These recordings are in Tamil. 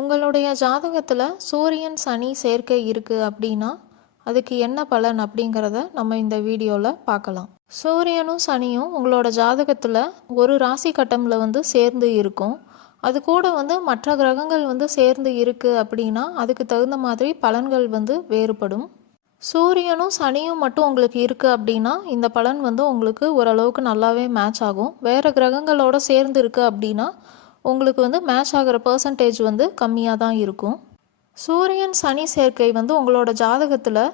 உங்களுடைய ஜாதகத்தில் சூரியன் சனி சேர்க்கை இருக்குது அப்படின்னா அதுக்கு என்ன பலன் அப்படிங்கிறத நம்ம இந்த வீடியோவில் பார்க்கலாம். சூரியனும் சனியும் உங்களோட ஜாதகத்தில் ஒரு ராசி கட்டமில் வந்து சேர்ந்து இருக்கும். அது கூட வந்து மற்ற கிரகங்கள் வந்து சேர்ந்து இருக்குது அப்படின்னா அதுக்கு தகுந்த மாதிரி பலன்கள் வந்து வேறுபடும். சூரியனும் சனியும் மட்டும் உங்களுக்கு இருக்குது அப்படின்னா இந்த பலன் வந்து உங்களுக்கு ஓரளவுக்கு நல்லாவே மேட்ச் ஆகும். வேறு கிரகங்களோட சேர்ந்து இருக்குது அப்படின்னா உங்களுக்கு வந்து மேட்ச் ஆகிற பர்சன்டேஜ் வந்து கம்மியாக தான் இருக்கும். சூரியன் சனி சேர்க்கை வந்து உங்களோட ஜாதகத்தில்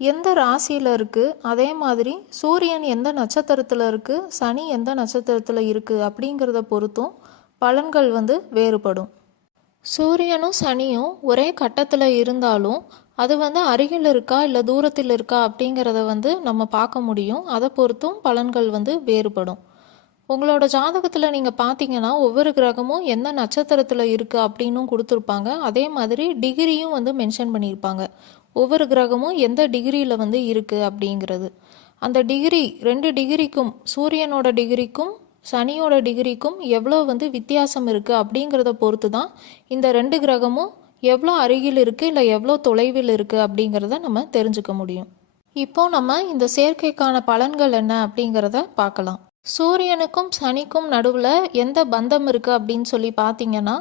எந்த ராசியில் இருக்குது அதே மாதிரி சூரியன் எந்த நட்சத்திரத்தில் இருக்குது சனி எந்த நட்சத்திரத்தில் இருக்குது அப்படிங்கிறத பொறுத்தும் பலன்கள் வந்து வேறுபடும். சூரியனும் சனியும் ஒரே கட்டத்தில் இருந்தாலும் அது வந்து அருகில் இருக்கா? இல்லை தூரத்தில் இருக்கா? அப்படிங்கிறத வந்து நம்ம பார்க்க முடியும். அதை பொறுத்தும் பலன்கள் வந்து வேறுபடும். உங்களோட ஜாதகத்தில் நீங்கள் பார்த்தீங்கன்னா ஒவ்வொரு கிரகமும் எந்த நட்சத்திரத்தில் இருக்குது அப்படின்னும் கொடுத்துருப்பாங்க. அதே மாதிரி டிகிரியும் வந்து மென்ஷன் பண்ணியிருப்பாங்க. ஒவ்வொரு கிரகமும் எந்த டிகிரியில் வந்து இருக்குது அப்படிங்கிறது. அந்த டிகிரி ரெண்டு டிகிரிக்கும் சூரியனோட டிகிரிக்கும் சனியோட டிகிரிக்கும் எவ்வளோ வந்து வித்தியாசம் இருக்குது அப்படிங்கிறத பொறுத்து தான் இந்த ரெண்டு கிரகமும் எவ்வளோ அருகில் இருக்குது இல்லை எவ்வளோ தொலைவில் இருக்குது அப்படிங்கிறத நம்ம தெரிஞ்சுக்க முடியும். இப்போ நம்ம இந்த சேர்க்கைக்கான பலன்கள் என்ன அப்படிங்கிறத பார்க்கலாம். சூரியனுக்கும் சனிக்கும் நடுவில் எந்த பந்தம் இருக்குது அப்படின்னு சொல்லி பார்த்தீங்கன்னா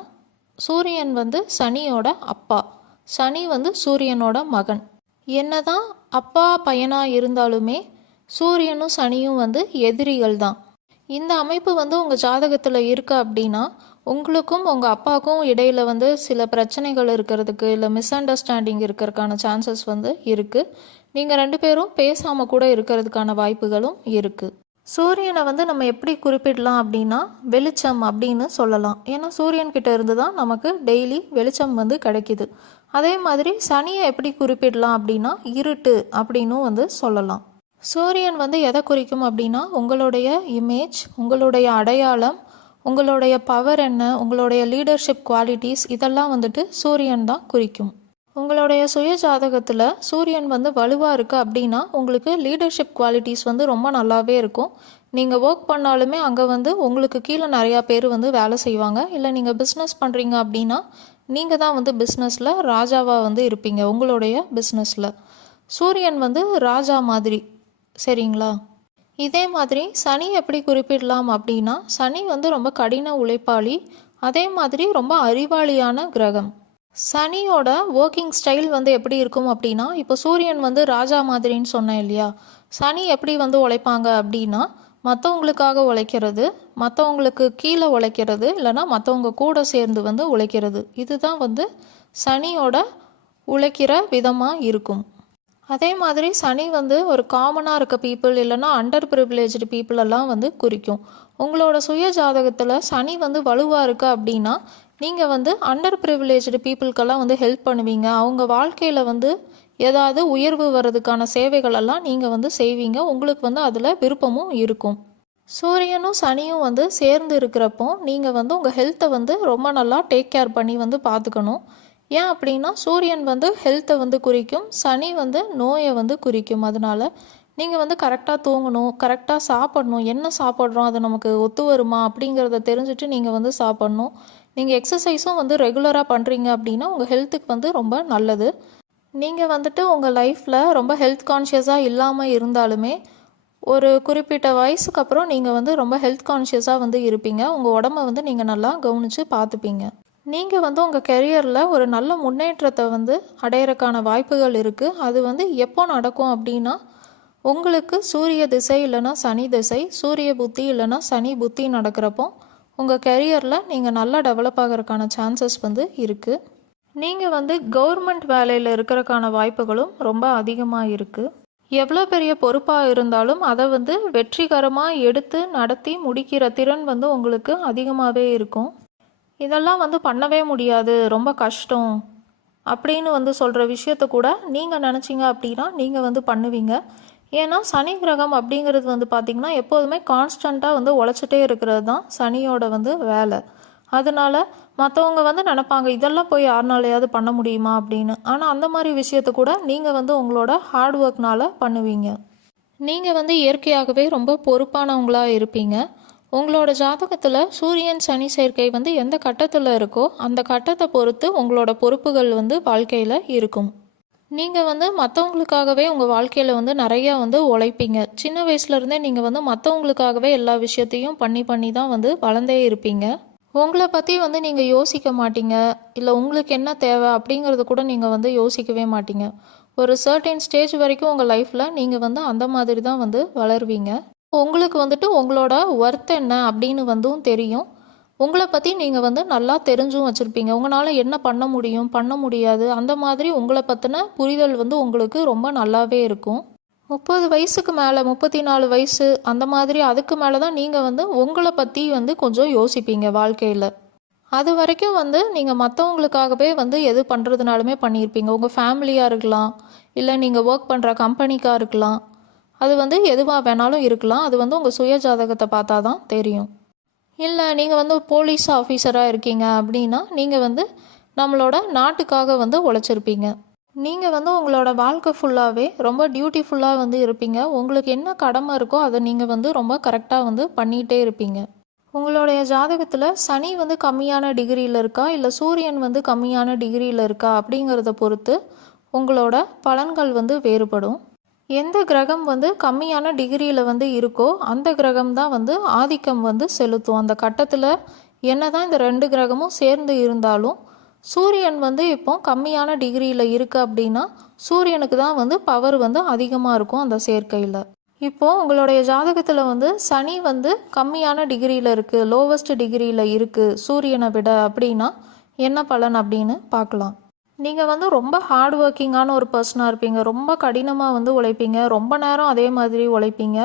சூரியன் வந்து சனியோட அப்பா. சனி வந்து சூரியனோட மகன். என்னதான் அப்பா பையனாக இருந்தாலுமே சூரியனும் சனியும் வந்து எதிரிகள் தான். இந்த அமைப்பு வந்து உங்கள் ஜாதகத்தில் இருக்கு அப்படின்னா உங்களுக்கும் உங்கள் அப்பாவுக்கும் இடையில வந்து சில பிரச்சனைகள் இருக்கிறதுக்கு இல்லை மிஸ் அண்டர்ஸ்டாண்டிங் இருக்கிறதுக்கான சான்சஸ் வந்து இருக்குது நீங்கள் ரெண்டு பேரும் பேசாமல் கூட இருக்கிறதுக்கான வாய்ப்புகளும் இருக்குது சூரியனை வந்து நம்ம எப்படி குறிப்பிடலாம் அப்படின்னா வெளிச்சம் அப்படின்னு சொல்லலாம். ஏன்னா சூரியன்கிட்ட இருந்து தான் நமக்கு டெய்லி வெளிச்சம் வந்து கிடைக்குது. அதே மாதிரி சனியை எப்படி குறிப்பிடலாம் அப்படின்னா இருட்டு அப்படின்னும் வந்து சொல்லலாம். சூரியன் வந்து எதை குறிக்கும் அப்படின்னா உங்களுடைய இமேஜ் உங்களுடைய அடையாளம் உங்களுடைய பவர் என்ன உங்களுடைய லீடர்ஷிப் குவாலிட்டிஸ் இதெல்லாம் வந்துட்டு சூரியன் தான் குறிக்கும். உங்களுடைய சுய ஜாதகத்தில் சூரியன் வந்து வலுவாக இருக்குது அப்படின்னா உங்களுக்கு லீடர்ஷிப் குவாலிட்டிஸ் வந்து ரொம்ப நல்லாவே இருக்கும். நீங்கள் ஒர்க் பண்ணாலுமே அங்கே வந்து உங்களுக்கு கீழே நிறையா பேர் வந்து வேலை செய்வாங்க. இல்லை நீங்கள் பிஸ்னஸ் பண்ணுறீங்க அப்படின்னா நீங்கள் தான் வந்து பிஸ்னஸில் ராஜாவாக வந்து இருப்பீங்க உங்களுடைய பிஸ்னஸில் சூரியன் வந்து ராஜா மாதிரி சரிங்களா? இதே மாதிரி சனி எப்படி குறிப்பிடலாம் அப்படின்னா சனி வந்து ரொம்ப கடின உழைப்பாளி அதே மாதிரி ரொம்ப அறிவாளியான கிரகம். சனியோட ஒர்க்கிங் ஸ்டைல் வந்து எப்படி இருக்கும் அப்படின்னா இப்போ சூரியன் வந்து ராஜா மாதிரின்னு சொன்னேன் இல்லையா? சனி எப்படி வந்து உழைப்பாங்க அப்படின்னா மற்றவங்களுக்காக உழைக்கிறது மற்றவங்களுக்கு கீழே உழைக்கிறது இல்லைன்னா மற்றவங்க கூட சேர்ந்து வந்து உழைக்கிறது. இதுதான் வந்து சனியோட உழைக்கிற விதமாக இருக்கும். அதே மாதிரி சனி வந்து ஒரு காமனாக இருக்க பீப்புள் இல்லைன்னா அண்டர் ப்ரிவிலேஜ்டு பீப்புளெல்லாம் வந்து குறிக்கும். உங்களோட சுய ஜாதகத்தில் சனி வந்து வலுவாக இருக்குது அப்படின்னா நீங்கள் வந்து அண்டர் ப்ரிவிலேஜ்டு பீப்புளுக்கெல்லாம் வந்து ஹெல்ப் பண்ணுவீங்க. அவங்க வாழ்க்கையில் வந்து ஏதாவது உயர்வு வர்றதுக்கான சேவைகள் எல்லாம் நீங்கள் வந்து செய்வீங்க. உங்களுக்கு வந்து அதில் விருப்பமும் இருக்கும். சூரியனும் சனியும் வந்து சேர்ந்து இருக்கிறப்போ நீங்கள் வந்து உங்கள் ஹெல்த்தை வந்து ரொம்ப நல்லா டேக் கேர் பண்ணி வந்து பார்த்துக்கணும். ஏன் அப்படின்னா சூரியன் வந்து ஹெல்த்தை வந்து குறிக்கும். சனி வந்து நோயை வந்து குறிக்கும். அதனால நீங்கள் வந்து கரெக்டாக தூங்கணும் கரெக்டாக சாப்பிடணும். என்ன சாப்பிட்றோம்? அது நமக்கு ஒத்து வருமா? அப்படிங்கிறத தெரிஞ்சுட்டு நீங்கள் வந்து சாப்பிட்ணும். நீங்கள் எக்ஸசைஸும் வந்து ரெகுலராக பண்ணுறீங்க அப்படின்னா உங்கள் ஹெல்த்துக்கு வந்து ரொம்ப நல்லது. நீங்கள் வந்துட்டு உங்கள் லைஃப்பில் ரொம்ப ஹெல்த் கான்ஷியஸாக இல்லாமல் இருந்தாலுமே ஒரு குறிப்பிட்ட வயசுக்கு அப்புறம் நீங்கள் வந்து ரொம்ப ஹெல்த் கான்ஷியஸாக வந்து இருப்பீங்க. உங்கள் உடம்ப வந்து நீங்கள் நல்லா கவனித்து பார்த்துப்பீங்க நீங்கள் வந்து உங்கள் கெரியரில் ஒரு நல்ல முன்னேற்றத்தை வந்து அடையிறக்கான வாய்ப்புகள் இருக்குது அது வந்து எப்போ நடக்கும் அப்படின்னா உங்களுக்கு சூரிய திசை இல்லைன்னா சனி திசை சூரிய புத்தி இல்லைன்னா சனி புத்தி நடக்கிறப்போ உங்கள் கெரியரில் நீங்கள் நல்லா டெவலப் ஆகிறதுக்கான சான்சஸ் வந்து இருக்குது நீங்கள் வந்து கவர்மெண்ட் வேலையில் இருக்கிறக்கான வாய்ப்புகளும் ரொம்ப அதிகமாக இருக்குது எவ்வளோ பெரிய பொறுப்பாக இருந்தாலும் அதை வந்து வெற்றிகரமாக எடுத்து நடத்தி முடிக்கிற திறன் வந்து உங்களுக்கு அதிகமாகவே இருக்கும். இதெல்லாம் வந்து பண்ணவே முடியாது ரொம்ப கஷ்டம் அப்படின்னு வந்து சொல்கிற விஷயத்த கூட நீங்கள் நினச்சிங்க அப்படின்னா நீங்கள் வந்து பண்ணுவீங்க. ஏன்னா சனி கிரகம் அப்படிங்கிறது வந்து பார்த்திங்கன்னா எப்போதுமே கான்ஸ்டண்ட்டாக வந்து உழைச்சிட்டே இருக்கிறது தான் சனியோட வந்து வேலை. அதனால மற்றவங்க வந்து நினப்பாங்க இதெல்லாம் போய் யாருனாலையாவது பண்ண முடியுமா? அப்படின்னு. ஆனால் அந்த மாதிரி விஷயத்த கூட நீங்கள் வந்து உங்களோட ஹார்ட் ஒர்க்னால் பண்ணுவீங்க. நீங்கள் வந்து இயற்கையாகவே ரொம்ப பொறுப்பானவங்களாக இருப்பீங்க. உங்களோட ஜாதகத்தில் சூரியன் சனி சேர்க்கை வந்து எந்த கட்டத்தில் இருக்கோ அந்த கட்டத்தை பொறுத்து உங்களோட பொறுப்புகள் வந்து வாழ்க்கையில் இருக்கும். நீங்கள் வந்து மற்றவங்களுக்காகவே உங்கள் வாழ்க்கையில் வந்து நிறையா வந்து உழைப்பீங்க. சின்ன வயசுலேருந்தே நீங்கள் வந்து மற்றவங்களுக்காகவே எல்லா விஷயத்தையும் பண்ணி பண்ணி தான் வந்து வளர்ந்தே இருப்பீங்க. உங்களை பற்றி வந்து நீங்கள் யோசிக்க மாட்டீங்க. இல்லை உங்களுக்கு என்ன தேவை அப்படிங்கிறது கூட நீங்கள் வந்து யோசிக்கவே மாட்டீங்க. ஒரு சர்டைன் ஸ்டேஜ் வரைக்கும் உங்கள் லைஃப்பில் நீங்கள் வந்து அந்த மாதிரி தான் வந்து வளருவீங்க. உங்களுக்கு வந்துட்டு உங்களோட ஒர்த் என்ன அப்படின்னு வந்தும் தெரியும். உங்களை பற்றி நீங்கள் வந்து நல்லா தெரிஞ்சும் வச்சுருப்பீங்க. உங்களால் என்ன பண்ண முடியும் பண்ண முடியாது அந்த மாதிரி உங்களை பற்றின புரிதல் வந்து உங்களுக்கு ரொம்ப நல்லாவே இருக்கும். முப்பது வயசுக்கு மேலே முப்பத்தி நாலு வயசு அந்த மாதிரி அதுக்கு மேலே தான் நீங்கள் வந்து உங்களை பற்றி வந்து கொஞ்சம் யோசிப்பீங்க வாழ்க்கையில். அது வரைக்கும் வந்து நீங்கள் மற்றவங்களுக்காகவே வந்து எது பண்ணுறதுனாலுமே பண்ணியிருப்பீங்க. உங்கள் ஃபேமிலியாக இருக்கலாம் இல்லை நீங்கள் ஒர்க் பண்ணுற கம்பெனிக்காக இருக்கலாம். அது வந்து எதுவாக வேணாலும் இருக்கலாம். அது வந்து உங்கள் சுய ஜாதகத்தை பார்த்தா தான் தெரியும். இல்லை நீங்கள் வந்து போலீஸ் ஆஃபீஸராக இருக்கீங்க அப்படின்னா நீங்கள் வந்து நம்மளோட நாட்டுக்காக வந்து உழைச்சிருப்பீங்க. நீங்கள் வந்து உங்களோட வாழ்க்கை ஃபுல்லாகவே ரொம்ப டியூட்டிஃபுல்லாக வந்து இருப்பீங்க. உங்களுக்கு என்ன கடமை இருக்கோ அதை நீங்கள் வந்து ரொம்ப கரெக்டாக வந்து பண்ணிகிட்டே இருப்பீங்க. உங்களுடைய ஜாதகத்தில் சனி வந்து கம்மியான டிகிரியில் இருக்கா? இல்லை சூரியன் வந்து கம்மியான டிகிரியில் இருக்கா? அப்படிங்கிறத பொறுத்து உங்களோட பலன்கள் வந்து வேறுபடும். எந்த கிரகம் வந்து கம்மியான டிகிரியில் வந்து இருக்கோ அந்த கிரகம் தான் வந்து ஆதிக்கம் வந்து செலுத்தும். அந்த கட்டத்தில் என்ன தான் இந்த ரெண்டு கிரகமும் சேர்ந்து இருந்தாலும் சூரியன் வந்து இப்போ கம்மியான டிகிரியில் இருக்குது அப்படின்னா சூரியனுக்கு தான் வந்து பவர் வந்து அதிகமாக இருக்கும் அந்த சேர்க்கையில். இப்போது உங்களுடைய ஜாதகத்தில் வந்து சனி வந்து கம்மியான டிகிரியில் இருக்குது லோவஸ்ட் டிகிரியில் இருக்குது சூரியனை விட அப்படின்னா என்ன பலன் அப்படின்னு பார்க்கலாம். நீங்கள் வந்து ரொம்ப ஹார்ட் ஒர்க்கிங்கான ஒரு பர்சனாக இருப்பீங்க. ரொம்ப கடினமாக வந்து உழைப்பீங்க. ரொம்ப நேரம் அதே மாதிரி உழைப்பீங்க.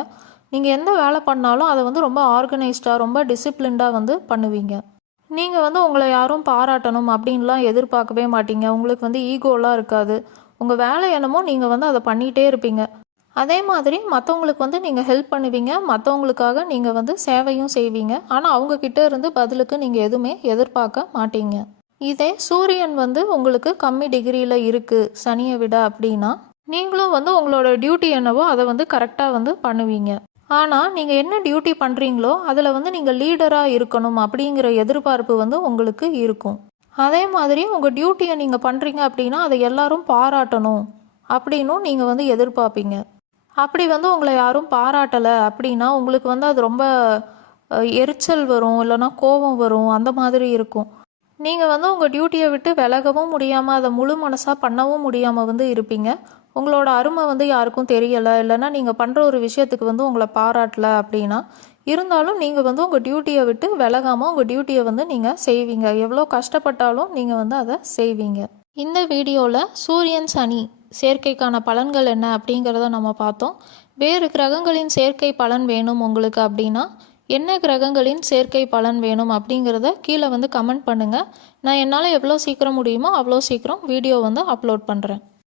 நீங்கள் எந்த வேலை பண்ணாலும் அதை வந்து ரொம்ப ஆர்கனைஸ்டாக ரொம்ப டிசிப்ளின்டாக வந்து பண்ணுவீங்க. நீங்கள் வந்து உங்களை யாரும் பாராட்டணும் அப்படின்லாம் எதிர்பார்க்கவே மாட்டீங்க. உங்களுக்கு வந்து ஈகோலாம் இருக்காது. உங்கள் வேலை என்னமோ நீங்கள் வந்து அதை பண்ணிகிட்டே இருப்பீங்க. அதே மாதிரி மற்றவங்களுக்கு வந்து நீங்கள் ஹெல்ப் பண்ணுவீங்க. மற்றவங்களுக்காக நீங்கள் வந்து சேவையும் செய்வீங்க. ஆனால் அவங்கக்கிட்ட இருந்து பதிலுக்கு நீங்கள் எதுவுமே எதிர்பார்க்க மாட்டீங்க. இதே சூரியன் வந்து உங்களுக்கு கம்மி டிகிரியில் இருக்குது சனியை விட அப்படின்னா நீங்களும் வந்து உங்களோட டியூட்டி என்னவோ அதை வந்து கரெக்டாக வந்து பண்ணுவீங்க. ஆனால் நீங்கள் என்ன டியூட்டி பண்ணுறீங்களோ அதில் வந்து நீங்கள் லீடராக இருக்கணும் அப்படிங்கிற எதிர்பார்ப்பு வந்து உங்களுக்கு இருக்கும். அதே மாதிரி உங்கள் டியூட்டியை நீங்கள் பண்ணுறீங்க அப்படின்னா அதை எல்லாரும் பாராட்டணும் அப்படின்னும் நீங்கள் வந்து எதிர்பார்ப்பீங்க. அப்படி வந்து உங்களை யாரும் பாராட்டலை அப்படின்னா உங்களுக்கு வந்து அது ரொம்ப எரிச்சல் வரும் இல்லைன்னா கோபம் வரும் அந்த மாதிரி இருக்கும். நீங்கள் வந்து உங்கள் டியூட்டியை விட்டு விலகவும் முடியாமல் அதை முழு மனசாக பண்ணவும் முடியாமல் வந்து இருப்பீங்க. உங்களோட அருமை வந்து யாருக்கும் தெரியலை. இல்லைன்னா நீங்கள் பண்ணுற ஒரு விஷயத்துக்கு வந்து உங்களை பாராட்டல அப்படின்னா இருந்தாலும் நீங்கள் வந்து உங்கள் டியூட்டியை விட்டு விலகாமல் உங்கள் டியூட்டியை வந்து நீங்கள் செய்வீங்க. எவ்வளோ கஷ்டப்பட்டாலும் நீங்கள் வந்து அதை செய்வீங்க. இந்த வீடியோவில் சூரியன் சனி சேர்க்கைக்கான பலன்கள் என்ன அப்படிங்கிறத நம்ம பார்த்தோம். வேறு கிரகங்களின் சேர்க்கை பலன் வேணும் உங்களுக்கு அப்படின்னா என்ன கிரகங்களின் சேர்க்கை பலன் வேணும் அப்படிங்கிறத கீழே வந்து கமெண்ட் பண்ணுங்கள் நான் என்னால் எவ்வளோ சீக்கிரம் முடியுமோ அவ்வளோ சீக்கிரம் வீடியோ வந்து அப்லோட் பண்ணுறேன்